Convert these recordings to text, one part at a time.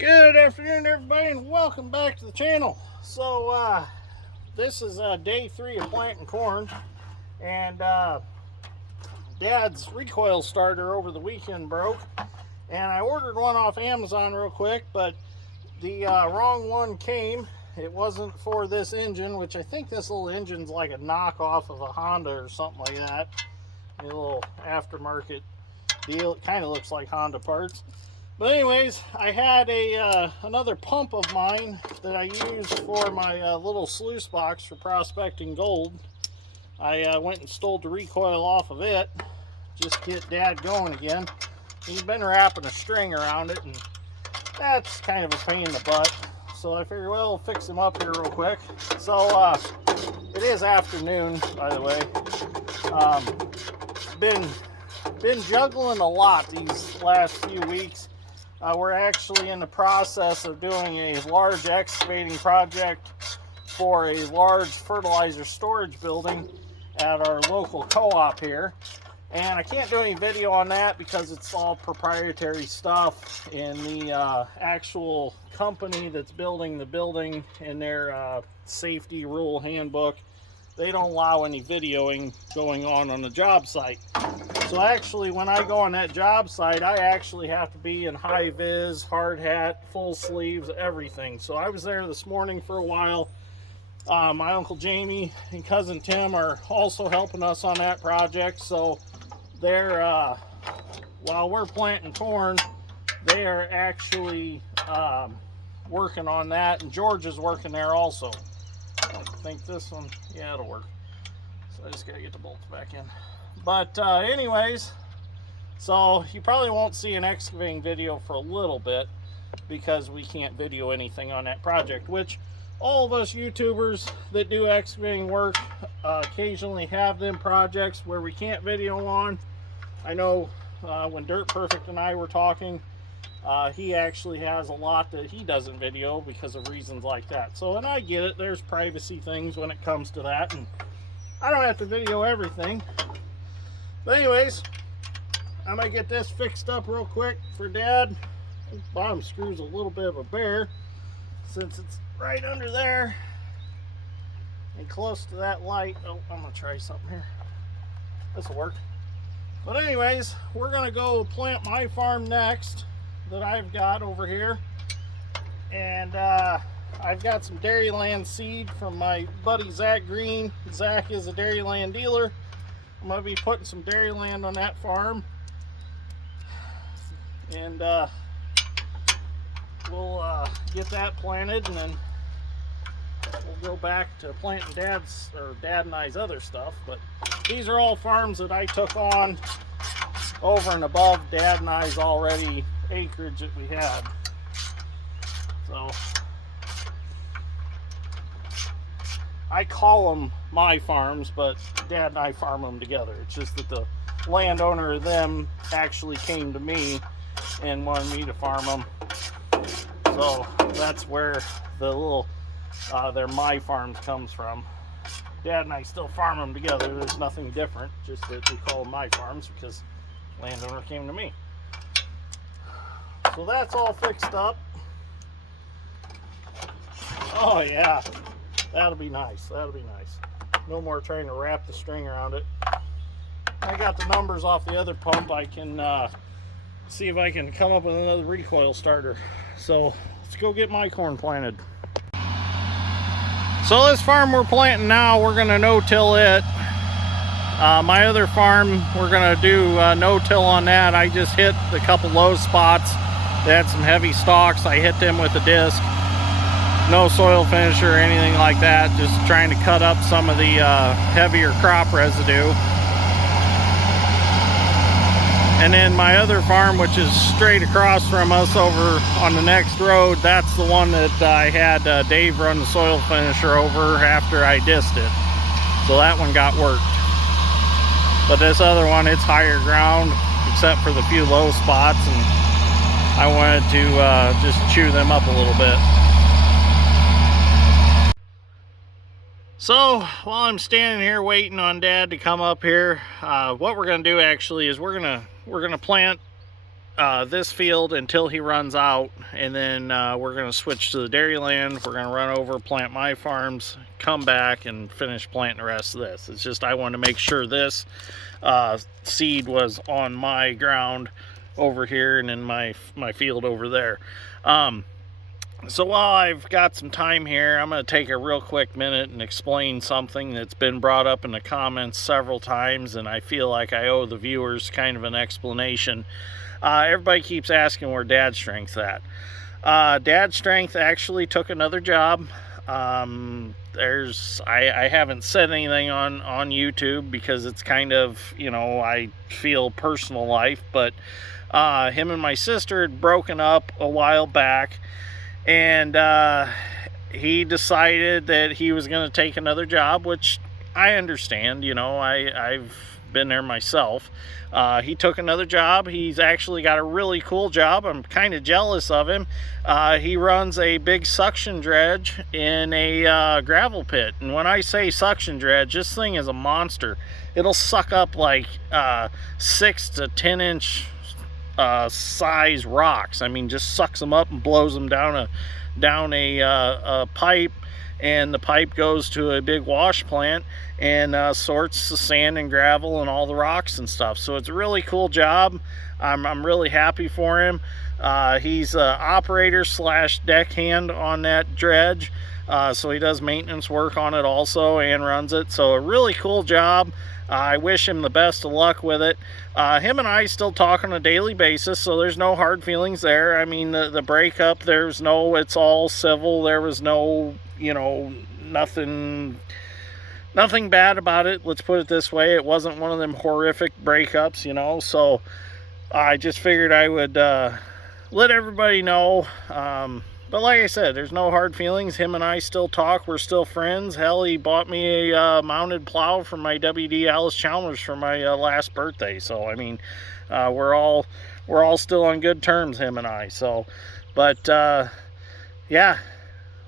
Good afternoon, everybody, and welcome back to the channel. So, this is day 3 of planting corn, and Dad's recoil starter over the weekend broke, and I ordered one off Amazon real quick, but the wrong one came. It wasn't for this engine, which I think this little engine's like a knockoff of a Honda or something like that. A little aftermarket deal. It kind of looks like Honda parts. But anyways, I had another pump of mine that I used for my little sluice box for prospecting gold. I went and stole the recoil off of it, just to get Dad going again. He's been wrapping a string around it, and that's kind of a pain in the butt. So I figured, well, I'll fix him up here real quick. So it is afternoon, by the way. Been juggling a lot these last few weeks. We're actually in the process of doing a large excavating project for a large fertilizer storage building at our local co-op here. And I can't do any video on that because it's all proprietary stuff, and the actual company that's building the building in their safety rule handbook, they don't allow any videoing going on the job site. So actually, when I go on that job site, I actually have to be in high vis, hard hat, full sleeves, everything. So I was there this morning for a while. My Uncle Jamie and Cousin Tim are also helping us on that project. So they're, while we're planting corn, they are actually working on that. And George is working there also. I think this one, yeah, it'll work. So I just gotta get the bolts back in. But anyways, so you probably won't see an excavating video for a little bit because we can't video anything on that project, which all of us YouTubers that do excavating work occasionally have them projects where we can't video on. I know when Dirt Perfect and I were talking, he actually has a lot that he doesn't video because of reasons like that. So, and I get it, there's privacy things when it comes to that, and I don't have to video everything. But anyways, I'm gonna get this fixed up real quick for Dad. This bottom screw's a little bit of a bear since it's right under there and close to that light. Oh, I'm gonna try something here. This'll work. But anyways, we're gonna go plant my farm next that I've got over here. And I've got some Dairyland seed from my buddy Zach Green. Zach is a Dairyland dealer. I'm going to be putting some Dairyland on that farm. And we'll get that planted, and then we'll go back to planting Dad and I's other stuff. But these are all farms that I took on over and above Dad and I's already acreage that we had. So I call them my farms, but Dad and I farm them together. It's just that the landowner of them actually came to me and wanted me to farm them. So that's where the little they're my farms comes from. Dad and I still farm them together. There's nothing different, just that we call them my farms because the landowner came to me. So that's all fixed up. Oh yeah, that'll be nice. That'll be nice. No more trying to wrap the string around it. I got the numbers off the other pump. I can see if I can come up with another recoil starter. So let's go get my corn planted. So this farm we're planting now, we're gonna no-till it. My other farm, we're gonna do no-till on that. I just hit a couple low spots. They had some heavy stalks. I hit them with a disc. No soil finisher or anything like that. Just trying to cut up some of the heavier crop residue. And then my other farm, which is straight across from us over on the next road, that's the one that I had Dave run the soil finisher over after I dissed it. So that one got worked. But this other one, it's higher ground, except for the few low spots, and I wanted to just chew them up a little bit. So while I'm standing here waiting on Dad to come up here, what we're going to do actually is we're gonna plant this field until he runs out, and then we're going to switch to the dairyland. We're going to run over, plant my farms, come back and finish planting the rest of this. It's just I wanted to make sure this seed was on my ground over here and in my field over there. So while I've got some time here, I'm going to take a real quick minute and explain something that's been brought up in the comments several times, and I feel like I owe the viewers kind of an explanation. Everybody keeps asking where Dad Strength's at. Dad Strength actually took another job. I haven't said anything on YouTube because it's kind of, you know, I feel personal life, but him and my sister had broken up a while back, and he decided that he was going to take another job, which I understand. You know, I've been there myself. He took another job. He's actually got a really cool job. I'm kind of jealous of him. He runs a big suction dredge in a gravel pit, and when I say suction dredge, this thing is a monster. It'll suck up like 6 to 10 inch size rocks. I mean, just sucks them up and blows them down a pipe, and the pipe goes to a big wash plant and sorts the sand and gravel and all the rocks and stuff. So it's a really cool job. I'm really happy for him. He's an operator / deckhand on that dredge, so he does maintenance work on it also and runs it. So a really cool job. I wish him the best of luck with it. Him and I still talk on a daily basis, so there's no hard feelings there. I mean, the breakup, it's all civil. There was no, you know, nothing bad about it. Let's put it this way. It wasn't one of them horrific breakups, you know, so I just figured I would let everybody know. But like I said, there's no hard feelings. Him and I still talk. We're still friends. Hell, he bought me a mounted plow from my WD Alice Chalmers for my last birthday. So I mean, we're all still on good terms, him and I. So, but yeah,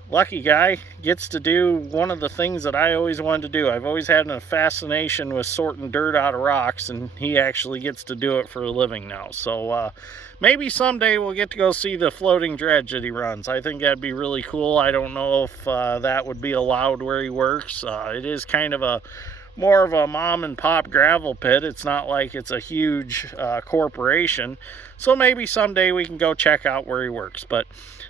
lucky guy, gets to do one of the things that I always wanted to do. I've always had a fascination with sorting dirt out of rocks, and he actually gets to do it for a living now. So maybe someday we'll get to go see the floating dredge that he runs. I think that'd be really cool. I don't know if that would be allowed where he works. It is kind of more of a mom and pop gravel pit. It's not like it's a huge corporation. So maybe someday we can go check out where he works. But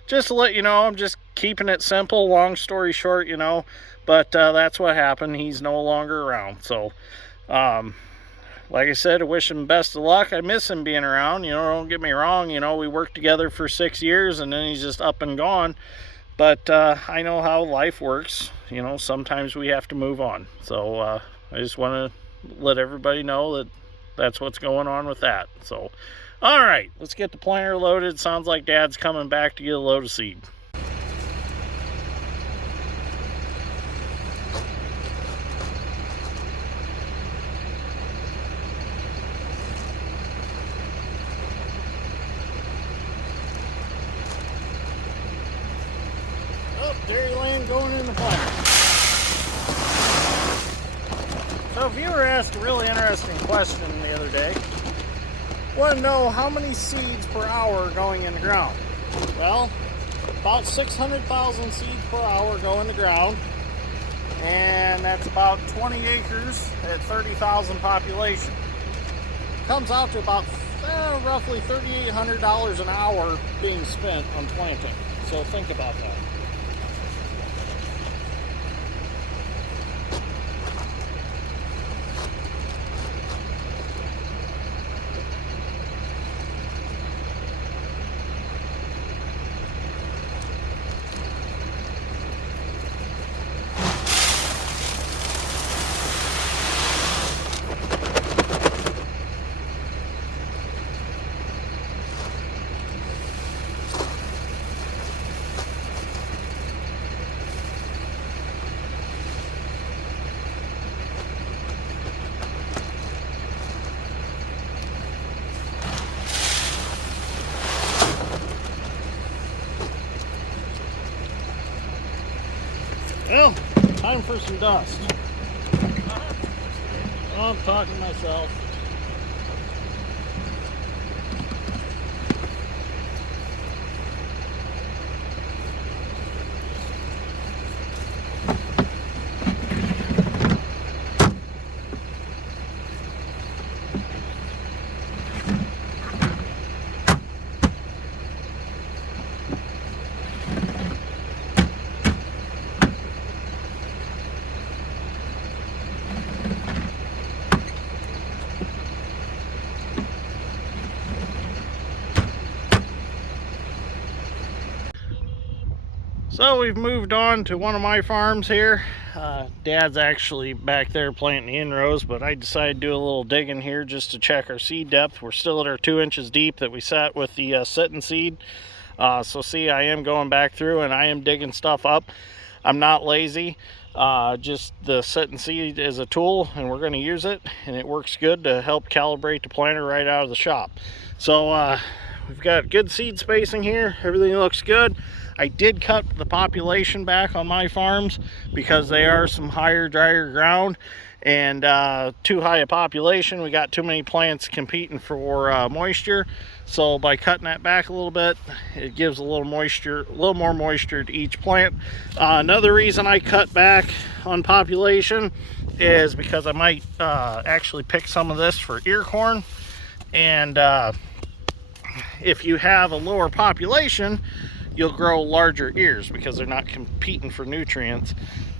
just to let you know, I'm just keeping it simple, long story short, you know. But that's what happened. He's no longer around. So like I said, I wish him best of luck. I miss him being around, you know, don't get me wrong. You know, we worked together for 6 years and then he's just up and gone. But I know how life works. You know, sometimes we have to move on. So I just want to let everybody know that that's what's going on with that. So, all right, let's get the planter loaded. Sounds like Dad's coming back to get a load of seed. Dairyland going in the planter. So a viewer asked a really interesting question the other day. Want to know how many seeds per hour are going in the ground? Well, about 600,000 seeds per hour go in the ground, and that's about 20 acres at 30,000 population. Comes out to about roughly $3,800 an hour being spent on planting. So think about that. Well, time for some dust. Oh, I'm talking to myself. So we've moved on to one of my farms here. Dad's actually back there planting inrows, but I decided to do a little digging here just to check our seed depth. We're still at our 2 inches deep that we set with the sitting seed. So see, I am going back through and I am digging stuff up. I'm not lazy. Just the sitting seed is a tool and we're going to use it, and it works good to help calibrate the planter right out of the shop. So we've got good seed spacing here. Everything looks good. I did cut the population back on my farms because they are some higher, drier ground, and too high a population. We got too many plants competing for moisture. So by cutting that back a little bit, it gives a little more moisture to each plant. Another reason I cut back on population is because I might actually pick some of this for ear corn. And if you have a lower population, you'll grow larger ears because they're not competing for nutrients.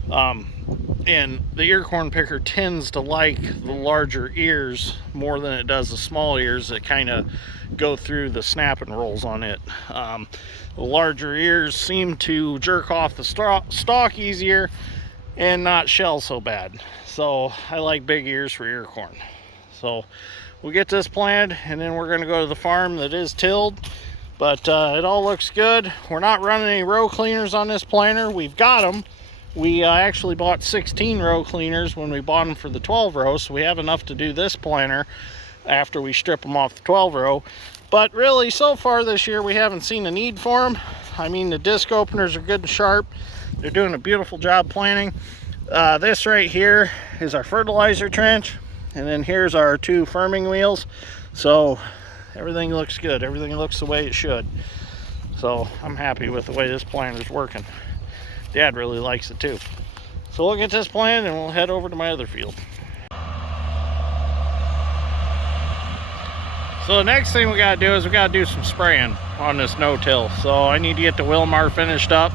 And the ear corn picker tends to like the larger ears more than it does the small ears that kind of go through the snap and rolls on it. The larger ears seem to jerk off the stalk easier and not shell so bad. So I like big ears for ear corn. So we'll get this planted, and then we're going to go to the farm that is tilled. But it all looks good. We're not running any row cleaners on this planter. We've got them. We actually bought 16 row cleaners when we bought them for the 12 row, so we have enough to do this planter after we strip them off the 12 row. But really, so far this year, we haven't seen a need for them. I mean, the disc openers are good and sharp. They're doing a beautiful job planting. This right here is our fertilizer trench, and then here's our 2 firming wheels. So everything looks good. Everything looks the way it should. So I'm happy with the way this planter's working. Dad really likes it too. So we'll get this planted and we'll head over to my other field. So the next thing we gotta do is we gotta do some spraying on this no-till. So I need to get the Wilmar finished up.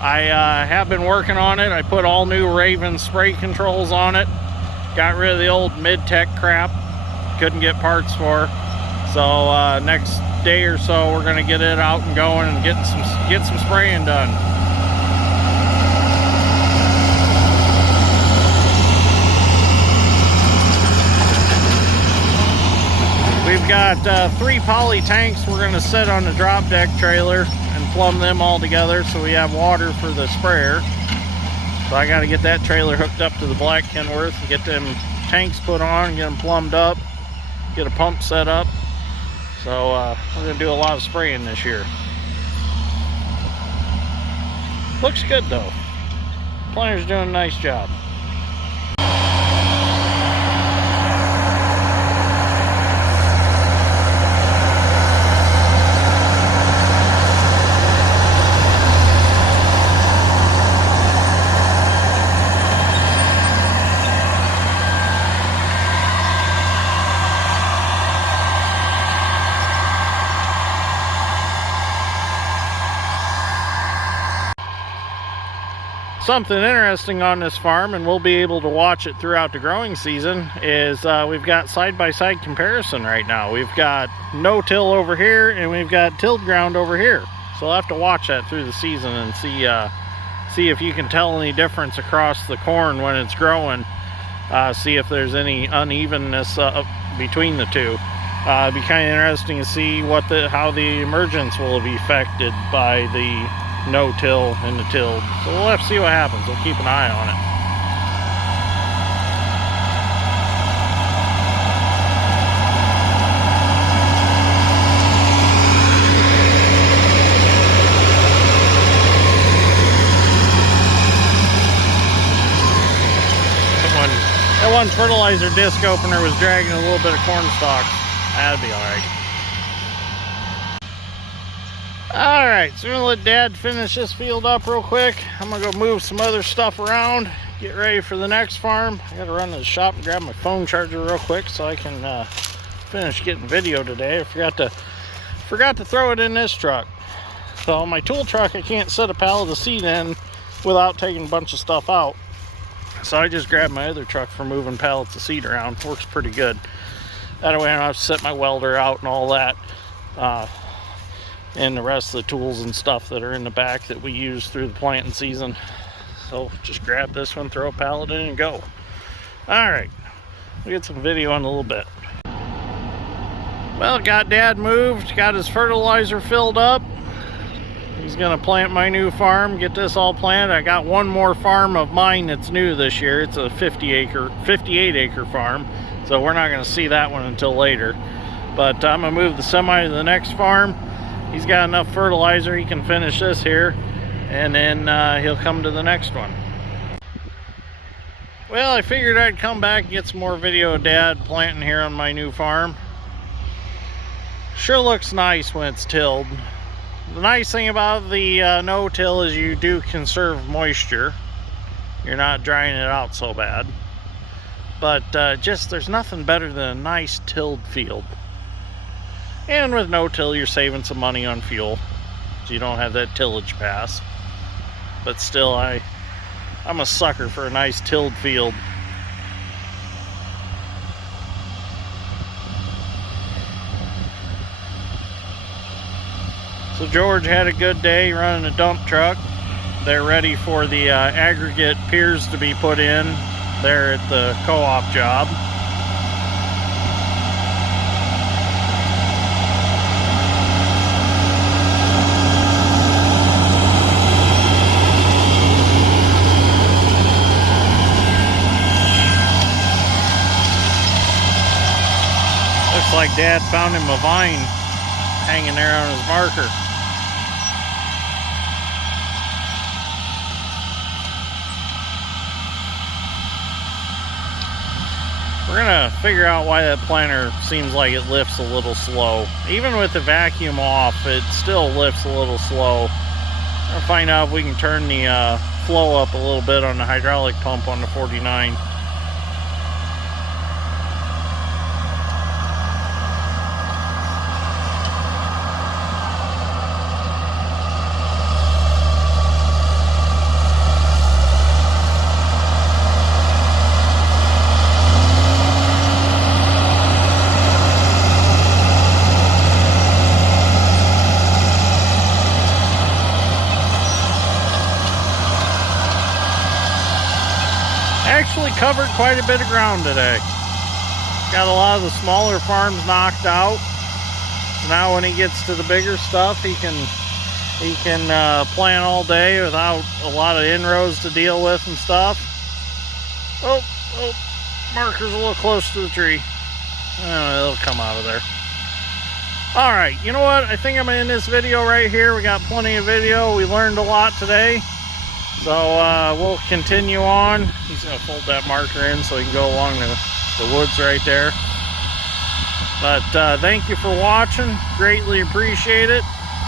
I have been working on it. I put all new Raven spray controls on it. Got rid of the old Mid-Tech crap. Couldn't get parts for. So next day or so we're gonna get it out and going and get some spraying done. We've got 3 poly tanks we're going to set on the drop deck trailer and plumb them all together so we have water for the sprayer. So I got to get that trailer hooked up to the Black Kenworth and get them tanks put on, get them plumbed up, get a pump set up. So we're going to do a lot of spraying this year. Looks good though. Planter's doing a nice job. Something interesting on this farm, and we'll be able to watch it throughout the growing season, is we've got side-by-side comparison right now. We've got no-till over here and we've got tilled ground over here. So I'll have to watch that through the season and see if you can tell any difference across the corn when it's growing. See if there's any unevenness between the two. It'd be kind of interesting to see how the emergence will be affected by the no-till and the tilled. So we'll have to see what happens. We'll keep an eye on it. That one fertilizer disc opener was dragging a little bit of corn stalks. That'd be alright. Alright, so we're going to let Dad finish this field up real quick. I'm going to go move some other stuff around, get ready for the next farm. I got to run to the shop and grab my phone charger real quick so I can finish getting video today. I forgot to throw it in this truck. So my tool truck, I can't set a pallet of seed in without taking a bunch of stuff out. So I just grabbed my other truck for moving pallets of seed around. Works pretty good. That way I don't have to set my welder out and all that. and the rest of the tools and stuff that are in the back that we use through the planting season. So just grab this one, throw a pallet in, and go. All right, we'll get some video in a little bit. Well, got Dad moved, got his fertilizer filled up. He's gonna plant my new farm, get this all planted. I got one more farm of mine that's new this year. It's a 58 acre farm, so we're not gonna see that one until later. But I'm gonna move the semi to the next farm. He's got enough fertilizer, he can finish this here, and then he'll come to the next one. Well, I figured I'd come back and get some more video of Dad planting here on my new farm. Sure looks nice when it's tilled. The nice thing about the no-till is you do conserve moisture. You're not drying it out so bad. But just there's nothing better than a nice tilled field. And with no-till, you're saving some money on fuel, so you don't have that tillage pass. But still, I'm a sucker for a nice tilled field. So George had a good day running a dump truck. They're ready for the aggregate piers to be put in there at the co-op job. Looks like Dad found him a vine hanging there on his marker. We're gonna figure out why that planter seems like it lifts a little slow. Even with the vacuum off, it still lifts a little slow. We're gonna find out if we can turn the flow up a little bit on the hydraulic pump on the 49. Actually covered quite a bit of ground today. Got a lot of the smaller farms knocked out. Now when he gets to the bigger stuff, he can plant all day without a lot of inroads to deal with and stuff. Oh, marker's a little close to the tree. It'll come out of there. All right, you know what? I think I'm gonna end this video right here. We got plenty of video. We learned a lot today. So we'll continue on. He's going to fold that marker in so he can go along the woods right there. But thank you for watching. Greatly appreciate it.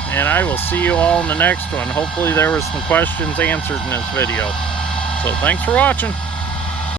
And I will see you all in the next one. Hopefully there was some questions answered in this video. So thanks for watching.